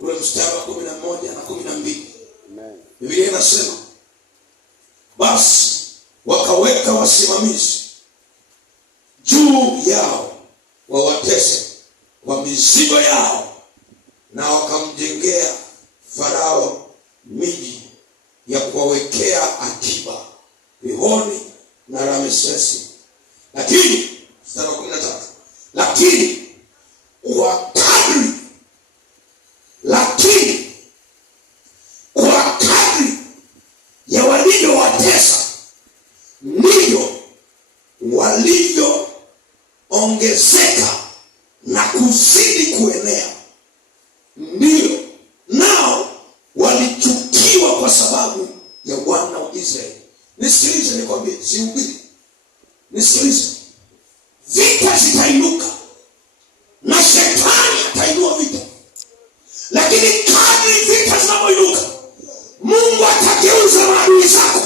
ule mstari wa 11 na 12. Biblia inasema, basi wakaweka wasimamizi juu yao wawatese kwa mizigo yao, na wakamjengea Farao miji ya kuwawekea akiba, Pihoni na Ramesesi. Lakini mstari wa 13, lakini kwa kadri ya walivyowatesa ndivyo walivyoongezeka na kuzidi kuenea. Ndio nao walichukiwa kwa sababu ya wana wa Israeli. Nisikilize nikwambie, sihubiri. Nisikilize. Vita zitainuka na shetani atainua vita. Lakini kadri vita zinavyoinuka, Mungu atageuza maadui zako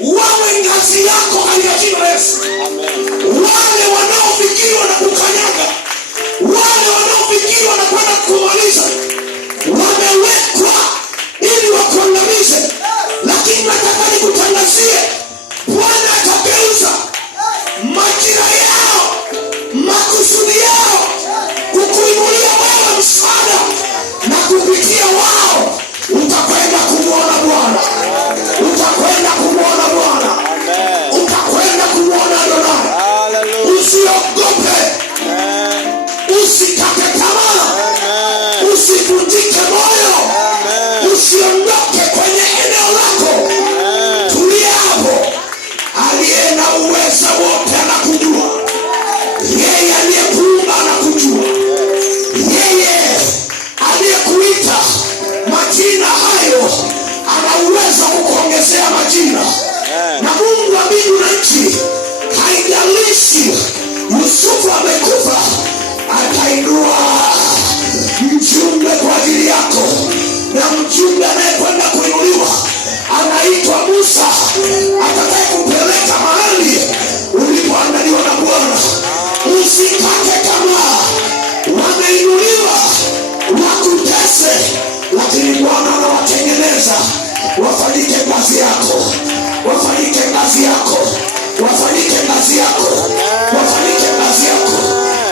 wawe ngazi yako katika jina la Yesu. Wale wanaofikiri wanakukanyaga, wale wanaofikiri wanakwenda kumaliza, wamewekwa ili wakuangamize. Lakini nataka nikutangazie, Bwana atageuza majira yao, makusudi yao, kukuinulia wewe msaada, na kupitia wao utakwenda kumwona Bwana. Utakwenda kumwona Bwana. Utakwenda kumwona Adonai. Usiogope. Usikate tamaa. Usivunjike moyo. Usiondoke kwenye eneo lako. Tulia hapo. Aliye na uwezo wote anakujua. Yeye aliyekuumba anakujua. Yeye aliyekuita majina hayo ana uwezo kukuongezea majina. Na Mungu wa mbingu na nchi, haijalishi Yusufu amekufa, atainua mjumbe kwa ajili yako. Na mjumbe anayekwenda kuinuliwa anaitwa Musa, atakaye kupeleka mahali ulipoandaliwa na Bwana. Usikate tamaa. Wameinuliwa wakutese, lakini Bwana anawatengeneza wafanyike kazi yako. Wafanyike kazi yako. Wafanyike kazi yako. Wafanyike kazi yako.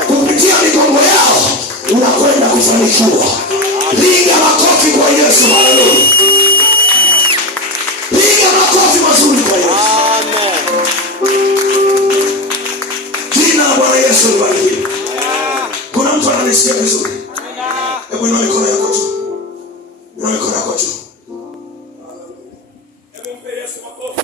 Kupitia migongo yao unakwenda kufanikiwa. Piga makofi kwa Yesu. Haleluya. Piga makofi mazuri kwa Yesu. Jina la Bwana Yesu libarikiwe. Kuna mtu ananisikia vizuri? Hebu inua mikono yako juu. Inua mikono yako juu. Hebu mpe Yesu makofi.